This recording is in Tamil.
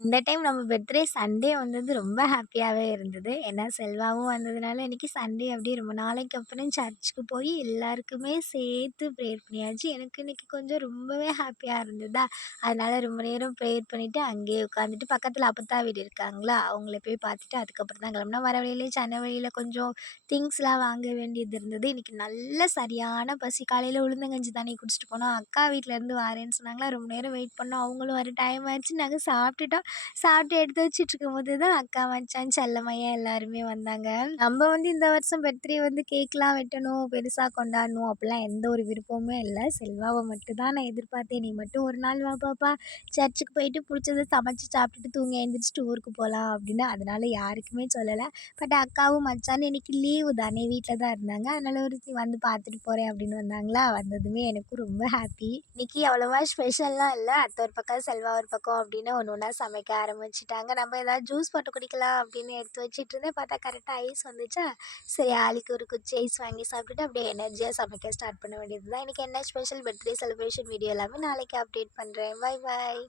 இந்த டைம் நம்ம பர்த்டே சண்டே வந்தது ரொம்ப ஹாப்பியாவே இருந்தது. ஏன்னா செல்வாவும் வந்ததுனால இன்னைக்கு சண்டே அப்படியே ரொம்ப நாளைக்கு அப்புறம் சர்ச்சுக்கு போய் எல்லாருக்குமே சேர்த்து ப்ரேயர் பண்ணியாச்சு. எனக்கு இன்னைக்கு கொஞ்சம் ரொம்பவே ஹாப்பியா இருந்ததா, அதனால ரொம்ப நேரம் ப்ரேயர் பண்ணிட்டு அங்கேயே உட்காந்துட்டு பக்கத்துல அப்பத்தா வீடு இருக்காங்களா, அவங்கள போய் பார்த்துட்டு அதுக்கப்புறம் தான் கிளம்புனோம். வர வழியிலே சென்னை வழியில கொஞ்சம் திங்ஸ்லாம் வாங்க வேண்டியது இருந்தது. இன்னைக்கு நல்ல சரியான பசி. காலையில உளுந்தங்கஞ்சி தண்ணி குடிச்சிட்டு போனோம். அக்கா வீட்லேருந்து வாரேன்னு சொன்னாங்களா, ரொம்ப நேரம் வெயிட் பண்ணோம். அவங்களும் வர டைம் ஆயிடுச்சு. நாங்க சாப்பிட்டுட்டோம். சாப்பிட்டு எடுத்து வச்சுட்ருக்கும்போது தான் அக்கா, மச்சான், செல்லமையன் எல்லாருமே வந்தாங்க. நம்ம வந்து இந்த வருஷம் பர்த்டே வந்து கேக்லாம் வெட்டணும், பெருசா கொண்டாடணும் அப்படிலாம் எந்த ஒரு விருப்பமுமே இல்ல. செல்வாவ மட்டும் தான் நான் எதிர்பார்த்தேன். "நீ மட்டும் ஒரு நாள் வா பாப்பா, சர்ச்சுக்கு போயிட்டு புடிச்சத சமைச்சு சாப்பிட்டுட்டு தூங்கி எழுந்திரிச்சுட்டு ஊருக்கு போலாம்" அப்படின்னு. அதனால யாருக்குமே சொல்லல. பட் அக்காவும், மச்சானும் இன்னைக்கு லீவு தானே வீட்ல தான் இருந்தாங்க. அதனால ஒருத்தி வந்து பார்த்துட்டு போறேன் அப்படின்னு வந்தாங்களா, வந்ததுமே எனக்கும் ரொம்ப ஹாப்பி. இன்னைக்கு அவ்வளவா ஸ்பெஷல்லாம் இல்ல. அத்தை ஒரு பக்கம், செல்வா ஒரு பக்கம் அப்படின்னு ஒண்ணு ஒண்ணா சமைக்க ஆரம்பிச்சுட்டாங்க. நம்ம ஏதாவது ஜூஸ் போட்டு குடிக்கலாம் அப்படின்னு எடுத்து வச்சுட்டு இருந்தேன். பார்த்தா கரெக்ட்டா ஐஸ் வந்துச்சா, சரி ஆளுக்கு ஒரு குச்சி ஐஸ் வாங்கி சாப்பிட்டுட்டு அப்படியே எனர்ஜியா சமைக்க ஸ்டார்ட் பண்ண வேண்டியது தான். இன்னைக்கு என்ன ஸ்பெஷல் பர்த்டே செலிப்ரேஷன் வீடியோ எல்லாமே நாளைக்கு அப்டேட் பண்றேன். பாய் பாய்.